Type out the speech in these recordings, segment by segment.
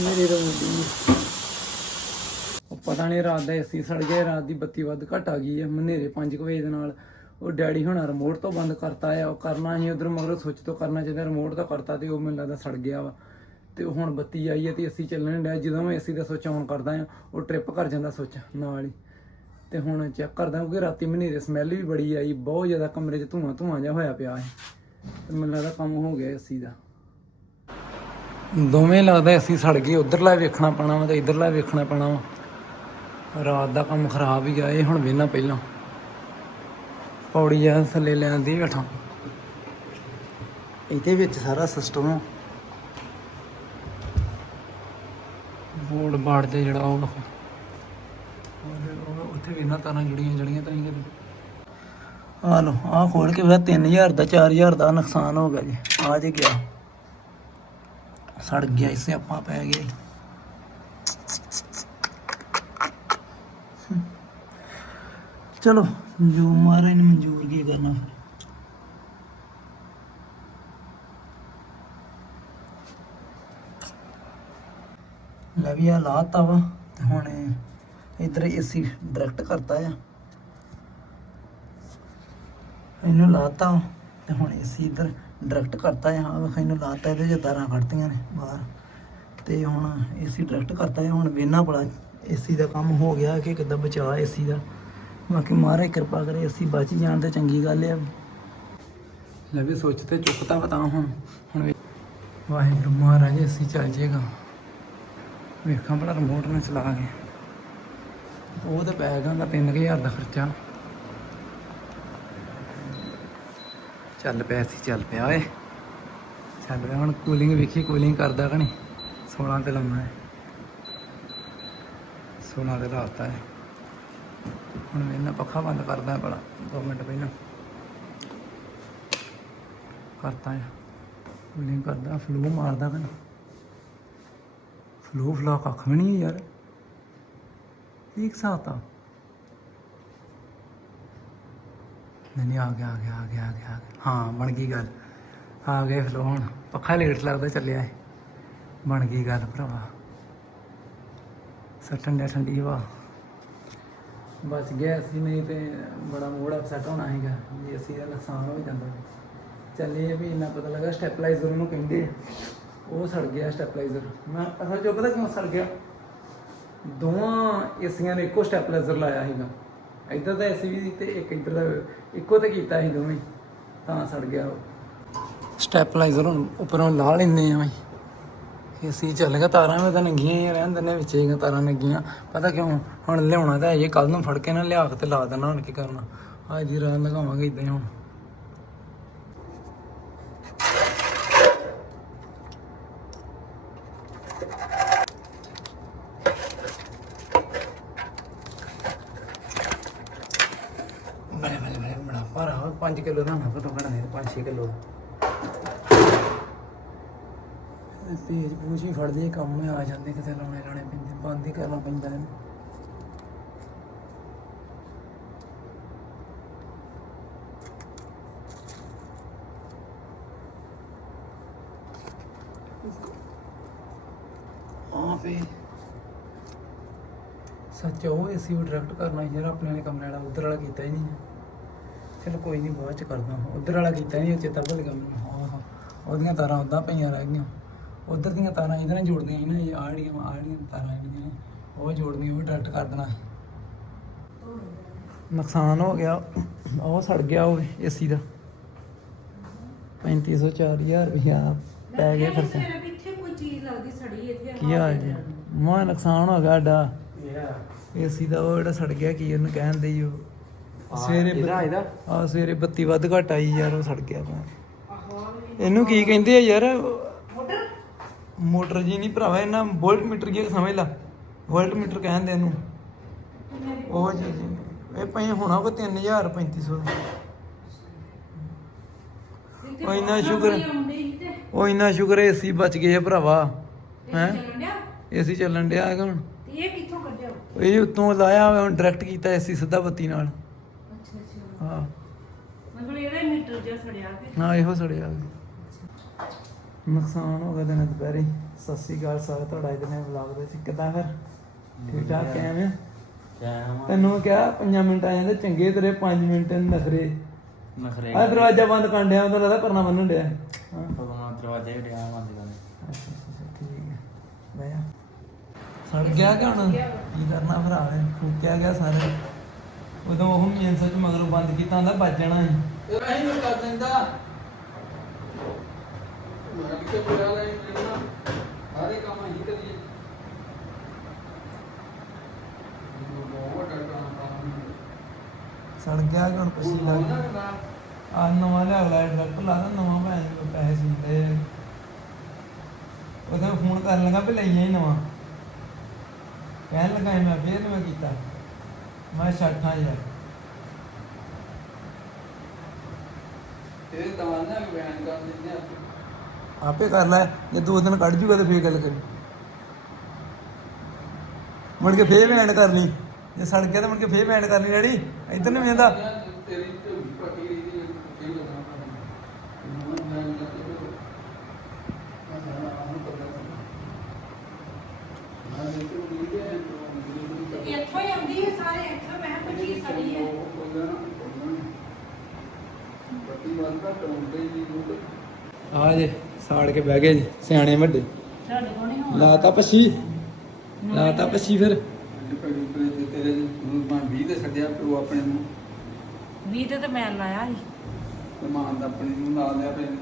ਮੇਰੀ ਰੋਂਦੀ ਉਹ ਪਤਾ ਨਹੀਂ ਰਾਤ ਦਾ ਏਸੀ ਸੜ ਗਿਆ, ਰਾਤ ਦੀ ਬੱਤੀ ਵੱਧ ਘਟ ਆ ਗਈ ਆ ਮਨੇਰੇ 5 ਵਜੇ ਦੇ ਨਾਲ। ਉਹ ਡੈਡੀ ਹੁਣ ਰਿਮੋਟ ਤੋਂ ਬੰਦ ਕਰਤਾ ਆ, ਉਹ ਕਰਨਾ ਸੀ ਉਧਰ ਮਗਰ ਸੁੱਚ ਤੋਂ ਕਰਨਾ ਚਾਹੀਦਾ ਰਿਮੋਟ ਤੋਂ ਕਰਤਾ ਤੇ ਉਹ ਮੈਨੂੰ ਲੱਗਦਾ ਸੜ ਗਿਆ ਵਾ। ਤੇ ਉਹ ਹੁਣ ਬੱਤੀ ਆਈ ਹੈ ਤੇ ਏਸੀ ਚੱਲਣ ਡਿਆ, ਜਦੋਂ ਮੈਂ ਏਸੀ ਦਾ ਸੁੱਚ ਆਨ ਕਰਦਾ ਆ, ਉਹ ਟ੍ਰਿਪ ਕਰ ਜਾਂਦਾ ਸੁੱਚ ਨਾਲ ਹੀ। ਤੇ ਹੁਣ ਚੈੱਕ ਕਰਦਾ ਕਿਉਂਕਿ ਰਾਤੀ ਮਨੇਰੇ ਸਮੈਲ ਵੀ ਬੜੀ ਆਈ, ਬਹੁਤ ਜ਼ਿਆਦਾ ਕਮਰੇ 'ਚ ਧੂਆਂ ਧੂਆਂ ਜਿਹਾ ਹੋਇਆ ਪਿਆ ਹੈ ਤੇ ਮੈਨੂੰ ਲੱਗਦਾ ਕੰਮ ਹੋ ਗਿਆ ਏਸੀ ਦਾ। ਦੋਵੇਂ ਲੱਗਦਾ ਅਸੀਂ ਸੜ ਗਏ ਉਧਰਲਾ ਵੇਖਣਾ ਪੈਣਾ ਵਾ ਤੇ ਇਧਰਲਾ ਵੇਖਣਾ ਪੈਣਾ ਵਾ। ਰਾਤ ਦਾ ਕੰਮ ਖਰਾਬ ਹੀ ਗਿਆ ਇਹ ਹੁਣ ਵੇਨਾ ਪਹਿਲਾਂ। ਪੌੜੀ ਆ ਥੱਲੇ ਲੈਣ ਦੀ ਬੈਠਾ। ਇਹਦੇ ਵਿੱਚ ਸਾਰਾ ਸਿਸਟਮ ਬੋਰਡ ਬਾੜ ਤੇ ਜਿਹੜਾ ਉਹ ਉਹ- ਉਹ- ਉੱਥੇ ਵੇਨਾ ਤਾਰਾਂ ਜੁੜੀਆਂ ਜੜੀਆਂ ਤਾਂ ਨਹੀਂ ਆ ਲੋ ਆ ਖੋਲ ਕੇ ਵੇ 3000 ਦਾ 4000 ਦਾ ਨੁਕਸਾਨ ਹੋ ਗਿਆ ਜੀ। ਆ ਜੇ ਗਿਆ। ਸੜ ਗਿਆ, ਇਸੇ ਆਪਾਂ ਪੈ ਗਏ। ਚਲੋ, ਜੋ ਮਹਾਰਾਜ ਨੇ ਮਨਜ਼ੂਰ ਕੀ ਕਰਨਾ। ਫਿਰ ਲੈ ਵੀ ਆ ਲਾਤਾ ਵਾ, ਤੇ ਹੁਣ ਇਧਰ ਏਸੀ ਡਾਇਰੈਕਟ ਕਰਤਾ ਆ। ਇਹਨੂੰ ਲਾਤਾ। ਤੇ ਹੁਣ ਏਸੀ ਇਧਰ ਡਾਇਰੈਕਟ ਕਰਤਾ ਆ। ਆ ਵੇਖ ਇਹਨੂੰ ਲਾਤਾ ਇਹਦੇ ਚ ਤਾਰਾਂ ਕੱਢਤੀਆਂ ਨੇ ਬਾਹਰ। ਤੇ ਹੁਣ ਏਸੀ ਡਾਇਰੈਕਟ ਕਰਤਾ ਹੈ ਹੁਣ ਵੇਨਾ ਬੜਾ ਏਸੀ ਦਾ ਕੰਮ ਹੋ ਗਿਆ ਕਿ ਕਿੱਦਾਂ ਬਚਾ ਏਸੀ ਦਾ। ਬਾਕੀ ਮਹਾਰਾਜ ਕਿਰਪਾ ਕਰੇ ਏਸੀ ਬਚ ਜਾਣ ਤੇ ਚੰਗੀ ਗੱਲ ਆ। ਲੈ ਵੀ ਸੋਚ ਤੇ ਚੁੱਕਤਾ ਬਤਾ ਹੁਣ ਹੁਣ ਵਾਹਿਗੁਰੂ ਮਹਾਰਾਜ ਏਸੀ ਚੱਲ ਜੇਗਾ ਵੇਖਾਂ ਬੜਾ ਰਿਮੋਟ ਨਾਲ ਚਲਾ ਕੇ ਉਹ ਤਾਂ ਪੈ ਗਿਆ 3000 ਦਾ ਖਰਚਾ। ਚੱਲ ਪਿਆ ਸੀ, ਚੱਲ ਪਿਆ ਓਏ। ਚੱਲ ਪਿਆ ਹੁਣ ਕੂਲਿੰਗ ਵੇਖੀ ਕੂਲਿੰਗ ਕਰਦਾ ਕਿ ਨਹੀਂ? 16 ਤੇ ਲਾਉਣਾ ਹੈ। 16 ਤੇ ਲਾਤਾ ਹੈ। ਹੁਣ ਮੈਂ ਇਹਨਾਂ ਪੱਖਾ ਬੰਦ ਕਰਦਾ ਬੜਾ 2 ਮਿੰਟ ਪਹਿਲਾਂ। ਕਰਤਾ ਹੈ। ਕੂਲਿੰਗ ਕਰਦਾ ਫਲੂ ਮਾਰਦਾ ਕਿ ਨਹੀਂ? ਫਲੂ ਫਲਾ ਕੱਖ ਵੀ ਨਹੀਂ ਯਾਰ। ਇੱਕ ਸਾਥ ਆ। ਨਹੀਂ, ਆ ਗਿਆ ਆ ਗਿਆ ਆ ਗਿਆ ਆ ਗਿਆ। ਹਾਂ, ਬਣ ਗਈ ਗੱਲ। ਆ ਗਏ ਫਲੋ ਹੁਣ। ਪੱਖਾ ਲੇਟ ਲੱਗਦਾ ਚੱਲਿਆ ਹੈ ਬਣ ਗਈ ਗੱਲ ਭਰਾਵਾ। ਸੱਟਣ ਡਿਆ ਠੰਡੀ ਹਵਾ। ਬਚ ਗਿਆ ਸੀ, ਨਹੀਂ ਤੇ ਬੜਾ ਮੋੜ ਅਪਸੈਟ ਹੋਣਾ ਹੈਗਾ ਜੇ ਅਸੀਂ ਦਾ ਨੁਕਸਾਨ ਹੋ ਜਾਂਦਾ। ਚੱਲੇ ਵੀ ਇੰਨਾ ਪਤਾ ਲੱਗਾ ਸਟੈਪਲਾਈਜ਼ਰ ਨੂੰ ਕਹਿੰਦੇ ਉਹ ਸੜ ਗਿਆ ਸਟੈਪਲਾਈਜ਼ਰ ਮੈਂ ਅਸਲ ਚ ਪਤਾ ਕਿਉਂ ਸੜ ਗਿਆ? ਦੋਵਾਂ ਏਸੀਆਂ ਨੇ ਇੱਕੋ ਸਟੈਪਲਾਈਜ਼ਰ ਲਾਇਆ ਸੀਗਾ। ਇੱਧਰ ਦਾ ਏਸੀ ਵੀ ਤੇ ਇੱਕ ਇੱਧਰ ਦਾ, ਇੱਕੋ ਤੇ ਕੀਤਾ ਸੀ ਦੋਵੇਂ। ਤਾਂ ਸੜ ਗਿਆ ਉਹ। ਸਟੈਪਲਾਈਜ਼ਰ ਉੱਪਰੋਂ ਲਾ ਲੈਂਦੇ ਆ ਬਈ। ਏਸੀ ਚੱਲ ਗਿਆ ਤਾਰਾਂ ਵੀ ਤਾਂ ਨੰਗੀਆਂ ਹੀ ਰਹਿਣ ਦਿੰਦੇ ਵਿੱਚ ਹੀ ਤਾਰਾਂ ਨੰਗੀਆਂ। ਪਤਾ ਕਿਉਂ, ਹੁਣ ਲਿਆਉਣਾ ਤਾਂ ਇਹ ਕੱਲ ਨੂੰ ਫੜ ਕੇ ਨਾ ਲਿਆ ਕੇ ਤੇ ਲਾ ਦੇਣਾ ਹੁਣ ਕੀ ਕਰਨਾ। ਆ ਜੀ ਰਾਤ ਲਗਾਵਾਂਗੇ ਇਦਾਂ ਹੀ ਹੁਣ। ਬੜੇ ਬੜੇ ਬੜੇ ਬੜਾ ਭਾਰਾ 5 ਕਿਲੋ ਦਾ ਨਾ ਘਟੋ 5-6 ਕਿਲੋ। ਪੇਜ ਪੂਜ ਹੀ ਫੜਦੇ ਕੰਮ ਆ ਜਾਂਦੇ ਕਿਤੇ ਲਾਉਣੇ ਲਾਉਣੇ ਪੈਂਦੇ, ਬੰਦ ਹੀ ਕਰਨਾ ਪੈਂਦਾ ਇਹਨੂੰ। ਹਾਂ ਸੱਚ ਉਹ ਏਸੀ ਉਹ ਡਾਇਰੈਕਟ ਕਰਨਾ ਸੀ ਯਾਰ ਆਪਣੇ ਵਾਲੇ ਕਮਰੇ ਵਾਲਾ ਉਧਰ ਵਾਲਾ ਕੀਤਾ ਹੀ ਨਹੀਂ। ਚਲੋ ਕੋਈ ਨਹੀਂ ਬਾਅਦ ਚ ਕਰਦਾ ਉਧਰ ਵਾਲਾ ਕੀਤਾ ਨਹੀਂ ਚੇਤਾ ਭੁੱਲ ਗਿਆ ਮੈਨੂੰ। ਹਾਂ ਹਾਂ। ਉਹਦੀਆਂ ਤਾਰਾਂ ਉਦਾਂ ਪਈਆਂ ਰਹਿ ਗਈਆਂ। ਉਧਰ ਦੀਆਂ ਤਾਰਾਂ ਇਹਦੇ ਨਾਲ ਜੋੜਦੀਆਂ ਸੀ ਨਾ ਇਹ ਆੜੀਆਂ ਆੜੀਆਂ ਤਾਰਾਂ ਜਿਹੜੀਆਂ ਨੇ, ਉਹ ਜੋੜਨੀਆਂ ਉਹ ਡਾਇਰੈਕਟ ਕਰ ਦੇਣਾ। ਨੁਕਸਾਨ ਹੋ ਗਿਆ। ਉਹ ਸੜ ਗਿਆ ਉਹ ਏਸੀ ਦਾ। 3500 4000 ਰੁਪਇਆ ਪੈ ਗਿਆ ਖਰਚਾ। ਕਿੱਥੇ ਕੋਈ ਚੀਜ਼ ਲੱਗਦੀ ਸੜੀ ਇੱਥੇ ਕੀ ਹਾਲ ਜੀ? ਮਾ ਨੁਕਸਾਨ ਹੋ ਗਿਆ ਸਾਡਾ। ਏਸੀ ਦਾ ਉਹ ਜਿਹੜਾ ਸੜ ਗਿਆ ਕੀ ਉਹਨੂੰ ਕਹਿੰਦੇ ਉਹ ਸਵੇਰੇ ਇਹਦਾ ਇਹਦਾ? ਆ ਸਵੇਰੇ ਬੱਤੀ ਵੱਧ ਘਟ ਆਈ ਯਾਰ ਉਹ ਸੜ ਗਿਆ ਪਾ ਇਹਨੂੰ ਕੀ ਕਹਿੰਦੇ ਆ ਯਾਰ? ਮੋਟਰ? ਮੋਟਰ ਜੀ ਨਹੀਂ ਭਰਾਵਾ ਇਹਨਾਂ ਵੋਲਟ ਮੀਟਰ ਕੀ ਸਮਝ ਲਾ। ਵੋਲਟ ਮੀਟਰ ਕਹਿੰਦੇ ਇਹਨੂੰ। ਉਹ ਜੀ ਜੀ। ਇਹ ਪਈ ਹੋਣਾ ਕੋ 3000 3500 ਉਹ ਇੰਨਾ ਸ਼ੁਕਰ ਉਹ ਇੰਨਾ ਸ਼ੁਕਰ ਏਸੀ ਬਚ ਗਏ ਆ ਭਰਾਵਾ। ਹੈ? ਏਸੀ ਚੱਲਣ ਡਿਆ ਹੈਗਾ ਹੁਣ। ਇਹ ਕਿੱਥੋਂ ਕੱਢਿਆ? ਇਹ ਉੱਤੋਂ ਲਾਇਆ ਹੁਣ ਡਾਇਰੈਕਟ ਕੀਤਾ ਏਸੀ ਸਿੱਧਾ ਬੱਤੀ ਨਾਲ। ਹਾਂ। ਮਤਲਬ ਇਹਦਾ ਮੀਟਰ ਜਿਹਾ ਸੜਿਆ ਕਿ ਹਾਂ ਇਹੋ ਸੜਿਆ ਨੁਕਸਾਨ ਹੋ ਗਿਆ ਦਿਨ ਦੁਪਹਿਰੇ। ਸਤਿ ਸ੍ਰੀ ਅਕਾਲ ਸਾਰਾ ਤੁਹਾਡਾ ਇਹਦੇ ਨਾਲ ਵਲੌਗ ਦੇ ਵਿੱਚ। ਕਿੱਦਾਂ ਫਿਰ? ਠੀਕ ਠਾਕ? ਕਿਵੇਂ ਆ? ਤੈਨੂੰ ਮੈਂ ਕਿਹਾ 5 ਮਿੰਟ ਆ ਜਾਂਦੇ ਚੰਗੇ ਤੇਰੇ 5 ਮਿੰਟ ਨਖਰੇ। ਨਖਰੇ ਆ ਦਰਵਾਜ਼ਾ ਬੰਦ ਕਰਨ ਡਿਆ ਉਹਦਾ ਲੱਗਦਾ ਪਰਨਾ ਬੰਨਣ ਡਿਆ। ਹਾਂ। ਭਗਵਾਨ ਦਰਵਾਜ਼ੇ ਵੀ ਡਿਆ ਬੰਦ ਕਰਨ। ਅੱਛਾ ਠੀਕ ਹੈ। ਜਾ। ਸੜ ਗਿਆ ਕਿ ਹੁਣ ਕੀ ਕਰਨਾ ਭਰਾ ਨੇ ਫੂਕਿਆ ਗਿਆ ਸਾਰੇ? ਉਦੋਂ ਉਹ ਮੇਨ ਸੱਚ ਮਗਰੋਂ ਬੰਦ ਕੀਤਾ ਹੁੰਦਾ ਵੱਜ ਜਾਣਾ ਸੀ। ਇਹ ਨਹੀਂ ਮੈਂ ਕਰ ਦਿੰਦਾ। ਮੈਂ ਕਿ ਬੁਰਾ ਲੈ ਲੈਣਾ ਸਾਰੇ ਕੰਮ ਹੀ ਕਰੀਏ। ਸੜ ਗਿਆ ਕਿ ਹੁਣ ਪਛੀ ਲੱਗ ਆ ਨਵਾਂ ਲਿਆ ਅਗਲਾ ਡਾਕਟਰ ਲਾ ਨਵਾਂ ਭੈਣ ਨੂੰ ਪੈਸੇ ਸਿੰਦੇ ਉਹਦਾ ਫੋਨ ਕਰਨ ਲੱਗਾ ਵੀ ਲਈਏ ਹੀ ਨਵਾਂ। ਕਹਿਣ ਲੱਗਾ ਮੈਂ ਫੇਰ ਮੈਂ ਕੀਤਾ। ਮੈਂ 60000 ਇਹ ਤਵਾਨਾ ਵੀ ਬਿਆਨ ਕਰ ਦਿੰਦੇ। ਆ ਆਪੇ ਕਰ ਲੈ ਜੇ ਦੋ ਦਿਨ ਕੱਢ ਜੂਗਾ ਤੇ ਫੇਰ ਗੱਲ ਕਰੀ। ਮੁੜ ਕੇ ਫੇਰ ਵੈਂਡ ਕਰ ਲਈ ਜੇ ਸੜ ਗਿਆ ਤਾਂ ਮੁੜ ਕੇ ਫੇਰ ਵੈਂਡ ਕਰ ਲਈ ਡੈਡੀ ਇੱਧਰ ਨਹੀਂ ਵੇਂਦਾ ਤੇਰੀ ਝੋਲੀ ਪੱਟੀ ਰਹੀ ਦੀ ਕੀ ਲੱਗਣਾ ਤੁਹਾਨੂੰ ਮੈਂ ਮੈਂ ਲੱਗੇ ਤੇ ਮੈਂ ਸਾਰਾ ਆਨੂੰ ਪਤਾ ਮੈਂ ਇਹ ਤੋਂ ਵੀ ਗਿਆ ਇੱਥੋਂ ਹੀ ਆਉਂਦੀ ਹੈ ਸਾਰੇ ਇੱਥੋਂ ਮੈਂ ਕਿਹਾ ਕੋਈ ਚੀਜ਼ ਸੜੀ ਹੈ ਪੱਟੀ ਵਾਲਾ ਟੋਂਦੇ ਜੀ ਨੂੰ ਆ ਜੇ ਸਾੜ ਕੇ ਬਹਿ ਗਏ ਜੀ ਸਿਆਣੇ ਵੱਡੇ। ਸਾਡੇ ਕੋਲ ਨਹੀਂ ਹੋਣਾ। ਲਾਤਾ ਪੱਛੀ। ਲਾਤਾ ਪੱਛੀ ਫਿਰ। ਤੇਰੇ ਨੂੰ ਮੈਂ 20 ਦੇ ਛੱਡਿਆ ਪਿਓ ਆਪਣੇ ਨੂੰ। ਵੀ ਤੇ ਮੈਂ ਲਾਇਆ ਸੀ। ਤੇ ਮਾਂ ਦਾ ਆਪਣੇ ਨੂੰ ਲਾ ਲਿਆ ਪੈਨ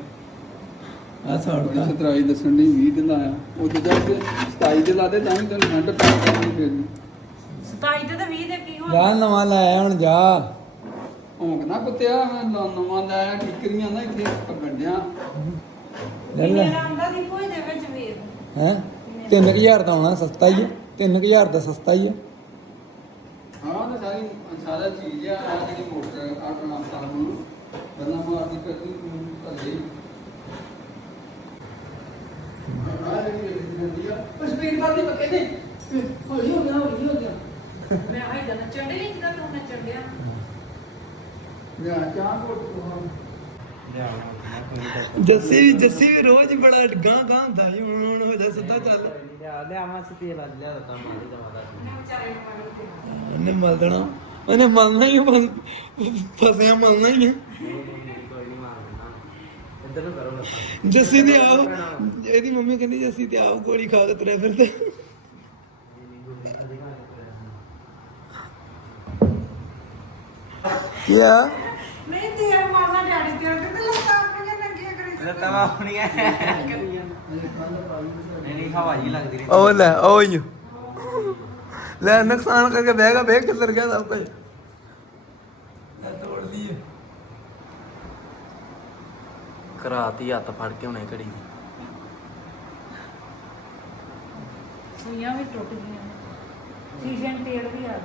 ਆ ਬੜੀ ਸਤਰਾਈ ਦੱਸਣ ਦੀ 20 ਦੇ ਲਾਇਆ। ਉਹ ਤੇ ਜਾ ਕੇ 27 ਦੇ ਲਾਦੇ ਤਾਂ ਵੀ ਤੈਨੂੰ ਹੰਡ ਪਾ ਕੇ ਫਿਰ 27 ਤੇ ਤਾਂ 20 ਦੇ ਕੀ ਹੋਣਾ ਜਾ ਨਵਾਂ ਲਾਇਆ ਹੁਣ ਜਾ। ਭੌਂਕ ਨਾ ਕੁੱਤਿਆ ਮੈਂ ਨ- ਨਵਾਂ ਲਾਇਆ ਠੀਕਰੀਆਂ ਨਾ ਇੱਥੇ ਪਗੰਡਿਆਂ। ਲੈ ਲੈ। ਮੇਰਾ ਆਂਦਾ ਦੀ ਕੋਈ ਦੇ ਵਿੱਚ ਵੇਖ ਹੈ? 3000 ਦਾ ਆਉਣਾ ਸਸਤਾ ਹੀ ਹੈ 3000 ਦਾ ਸਸਤਾ ਹੀ ਹੈ ਹਾਂ ਤਾਂ ਸਾਰੀ ਸਾਰਾ ਚੀਜ਼ ਆ ਆ ਜਿਹੜੀ ਮੋਟਰ ਆਪਣਾ ਸਾਬੂ ਬੰਦਾ ਮਾਰਦੀ ਕਰਦੀ ਥੱਲੇ ਆ ਜਿਹੜੀ ਜਿਹੜੀ ਆ ਉਸ ਸਪੀਡ ਵਾਲੀ ਪੱਕੇ ਨਹੀਂ ਹੌਲੀ ਹੋ ਗਿਆ ਹੌਲੀ ਹੋ ਗਿਆ ਮੈਂ ਆਈ ਦਾ ਡਈ ਜਿੱਦਾਂ ਤੂੰ ਡਿਆ। ਕੋਟ ਤੋਂ ਜੱਸੀ ਵੀ ਜੱਸੀ ਵੀ ਰੋਜ਼ ਬੜਾ ਗਾਂ ਗਾਂ ਹੁੰਦਾ ਸੀ ਹੁਣ ਹੁਣ ਹੋ ਜਾ ਸਿੱਧਾ ਚੱਲ। ਲਿਆਵਾਂ ਸਤੀ ਲਾ ਲਿਆ ਤਾਂ ਮਾਰੀ ਦਵਾਦਾ ਦੇ ਉਹਨੇ ਮਲ ਦੇਣਾ ਉਹਨੇ ਮਲਣਾ ਹੀ ਫਸਿਆ ਮਲਣਾ ਹੀ ਹੈ ਜੱਸੀ ਤੇ ਆਓ। ਇਹਦੀ ਮੰਮੀ ਕਹਿੰਦੀ ਜੱਸੀ ਤੇ ਆਓ ਗੋਲੀ ਖਾ ਕੇ ਤੁਰੇ ਫਿਰਦੇ। ਕੀ ਆ ਨਹੀਂ ਤੇਰ ਮਾਰਨਾ ਡੈਡੀ ਤੇਰੇ ਤੇ ਲੱਤਾਂ ਆਪਣੀਆਂ ਨੰਗੀਆਂ ਕਰੀ ਲੱਤਾਂ ਆਪਣੀਆਂ ਨਹੀਂ ਨਹੀਂ ਹਵਾ ਜੀ ਲੱਗਦੀ ਰਹੀ ਉਹ ਲੈ ਉਹ ਹੀ ਲੈ ਨੁਕਸਾਨ ਕਰਕੇ ਬਹਿਗਾ ਬਹਿ ਕਿੱਧਰ ਗਿਆ ਸਭ ਕੁਝ ਲੈ ਤੋੜ ਲਈ ਕਰਾਤੀ ਹੱਥ ਫੜ ਕੇ ਹੁਣੇ ਘੜੀ ਦੀ। ਸੂਈਆਂ ਵੀ ਟੁੱਟ ਗਈਆਂ ਸੀਜ਼ਨ ਤੇੜ ਵੀ ਆ ਗਿਆ।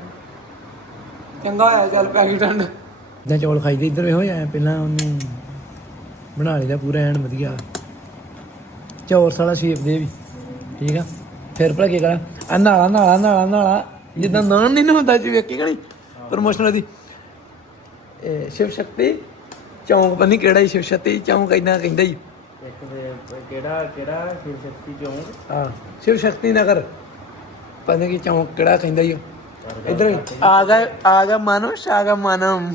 ਚੰਗਾ ਹੋਇਆ ਚੱਲ ਪੈ ਗਈ ਠੰਡ। ਜਾਂ ਚੌਲ ਖਾਈਦੇ ਇੱਧਰ ਵੇ ਹੋਇਆ ਪਹਿਲਾਂ ਉਹਨੂੰ ਬਣਾ ਲਈਦਾ ਪੂਰਾ ਐਨ ਵਧੀਆ। ਚੌਰਸ ਵਾਲਾ ਸ਼ੇਪ ਦੇ ਵੀ ਠੀਕ ਆ? ਫਿਰ ਭਲਾ ਕੀ ਕਰਾਂ? ਆ ਨਾਲਾ ਨਾਲਾ ਨਾਲਾ ਨਾਲਾ ਜਿੱਦਾਂ ਨਾਨ ਨਹੀਂ ਨਾ ਹੁੰਦਾ ਜੀ ਵੇਖੀ ਕਣੀ ਪ੍ਰਮੋਸ਼ਨ ਦੀ। ਇਹ ਸ਼ਿਵ ਸ਼ਕਤੀ ਚੌਂਕ ਪਤਾ ਨਹੀਂ ਕਿਹੜਾ ਹੀ ਸ਼ਿਵ ਸ਼ਕਤੀ ਚੌਂਕ ਇਦਾਂ ਕਹਿੰਦਾ ਹੀ ਕਿਹੜਾ ਕਿਹੜਾ ਸ਼ਿਵ ਸ਼ਕਤੀ ਚੌਂਕ? ਹਾਂ ਸ਼ਿਵ ਸ਼ਕਤੀ ਨਗਰ। ਪਤਾ ਨਹੀਂ ਕੀ ਚੌਂਕ ਕਿਹੜਾ ਕਹਿੰਦਾ ਹੀ ਇਧਰ ਆ ਗਿਆ ਆ ਗਿਆ ਮਾਨੋ ਸ਼ਾਗਾ ਮਾਨਮ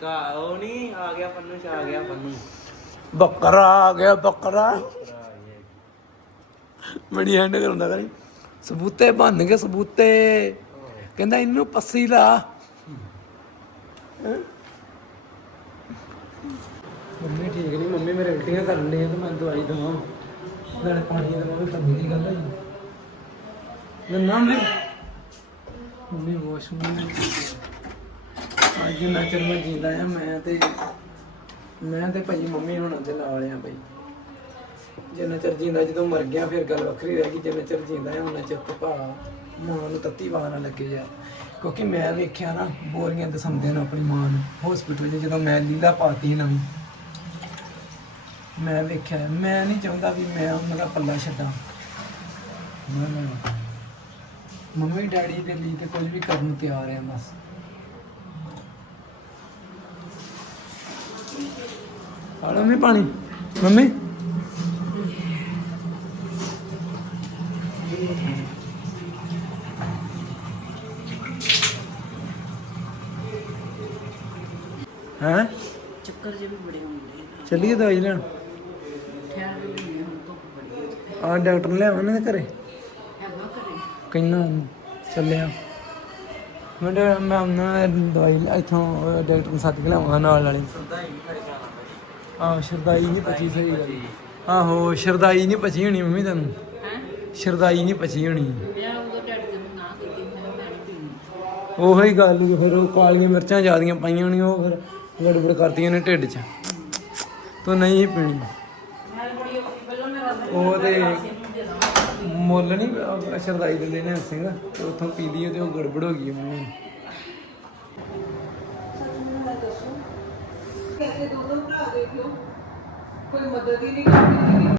ਕਾ ਉਹ ਨਹੀਂ ਆ ਗਿਆ ਪੰਨੂ ਚ ਆ ਗਿਆ ਪੰਨੂ। ਬੱਕਰਾ ਆ ਗਿਆ ਬੱਕਰਾ। ਬੜੀ ਹੈਂਡ ਕਰਾਉਂਦਾ ਕਰੀ। ਸਬੂਤੇ ਬਣ ਗਏ ਸਬੂਤੇ। ਕਹਿੰਦਾ ਇਹਨੂੰ ਪੱਸੀ ਲਾ? ਮੰਮੀ ਠੀਕ ਨਹੀਂ ਮੰਮੀ ਮੇਰੇ ਉਲਟੀਆਂ ਕਰਨ ਲਈ ਤੇ ਮੈਂ ਦਵਾਈ ਦਵਾਂ। ਨਾਲੇ ਪਾਣੀ ਦਵਾਂ ਵੀ ਕੰਮੀ ਦੀ ਗੱਲ ਹੈ ਨਾਮ ਲੈ ਮੰਮੀ। ਵਾਸ਼ਰੂਮ ਅੱਜ ਨਾ ਚਿਰ ਮੈਂ ਜੀਂਦਾ ਆ, ਮੈਂ ਤੇ ਮੈਂ ਤੇ ਭਾਈ ਮੰਮੀ ਹੁਣ ਦੇ ਨਾਲ ਆ ਭਾਈ ਜਿੰਨਾ ਚਿਰ ਜੀਂਦਾ ਜਦੋਂ ਮਰ ਗਿਆ, ਫਿਰ ਗੱਲ ਵੱਖਰੀ ਰਹਿ ਗਈ। ਜਿੰਨਾ ਚਿਰ ਜੀਂਦਾ ਆ ਉਹਨਾਂ ਚਿਰ ਭਾ, ਮਾਂ ਨੂੰ ਤੱਤੀ ਵਾਹ ਨਾ ਲੱਗੇ ਜਾ ਕਿਉਂਕਿ ਮੈਂ ਵੇਖਿਆ ਨਾ, ਬੋਰੀਆਂ ਦਸੰਦੇ ਨੂੰ ਆਪਣੀ ਮਾਂ ਨੂੰ ਹਸਪੀਟਲ 'ਚ ਜਦੋਂ ਮੈਂ ਲੀਲਾ ਪਾਤੀ ਨਵੀਂ। ਮੈਂ ਵੇਖਿਆ, ਮੈਂ ਨਹੀਂ ਚਾਹੁੰਦਾ ਵੀ ਮੈਂ ਉਹਨਾਂ ਦਾ ਪੱਲਾ ਛੱਡਾਂ। ਨਾ। ਮੰਮੀ ਡੈਡੀ ਦੇ ਲਈ ਤੇ ਕੁਝ ਵੀ ਕਰਨ ਨੂੰ ਤਿਆਰ ਆ ਬਸ। ਆਲੋ ਮੈਂ ਪਾਣੀ। ਮੰਮੀ। ਹੈ? ਚੱਕਰ ਜੇ ਵੀ ਬੜੇ ਹੁੰਦੇ ਨੇ। ਚੱਲੀਏ ਦਵਾਈ ਲੈਣ। ਠਹਿਰ ਵੀ ਲੈਣੇ ਹੁਣ ਧੁੱਪ ਬੜੀ ਹੈ ਆ ਡਾਕਟਰ ਨੇ ਲਿਆਵਾਂ ਦੇ ਘਰੇ। ਹੈਗਾ ਘਰੇ। ਕਿੰਨਾ ਚੱਲਿਆ। ਮੈਂ ਮੈਂ ਉਹਨਾਂ ਦਵਾਈ ਇੱਥੋਂ ਡਾਕਟਰ ਨੂੰ ਸੱਦ ਕੇ ਲਿਆਵਾਂਗਾ ਨਾਲ ਵਾਲੀ। ਆ ਸ਼ਰਦਾਈ ਨਹੀਂ ਪਚੀ ਸਹੀ ਗੱਲ। ਆਹੋ ਸ਼ਰਦਾਈ ਨਹੀਂ ਪਚੀ ਹੋਣੀ ਮੰਮੀ ਤੈਨੂੰ। ਸ਼ਰਦਾਈ ਨਹੀਂ ਪਚੀ ਹੋਣੀ। ਉਹੀ ਗੱਲ ਕਿ ਫਿਰ ਉਹ ਕਾਲੀਆਂ ਮਿਰਚਾਂ ਜ਼ਿਆਦੀਆਂ ਪਾਈਆਂ ਹੋਣੀਆਂ ਉਹ ਫਿਰ ਗੜਬੜ ਕਰਤੀਆਂ ਨੇ ਢਿੱਡ 'ਚ। ਤੂੰ ਨਹੀਂ ਪੀਣੀ। ਉਹ ਤੇ ਮੁੱਲ ਨਹੀਂ ਸ਼ਰਦਾਈ ਦਿੰਦੇ ਨੇ ਸਿੰਘ ਤੇ ਉੱਥੋਂ ਪੀ ਲਈ ਤੇ ਉਹ ਗੜਬੜ ਹੋ ਗਈ ਮੰਮੀ ਕਿਵੇਂ ਦੋ। ਕੋਈ ਮਦਦ ਹੀ ਨਹੀਂ ਕਰਦੀ।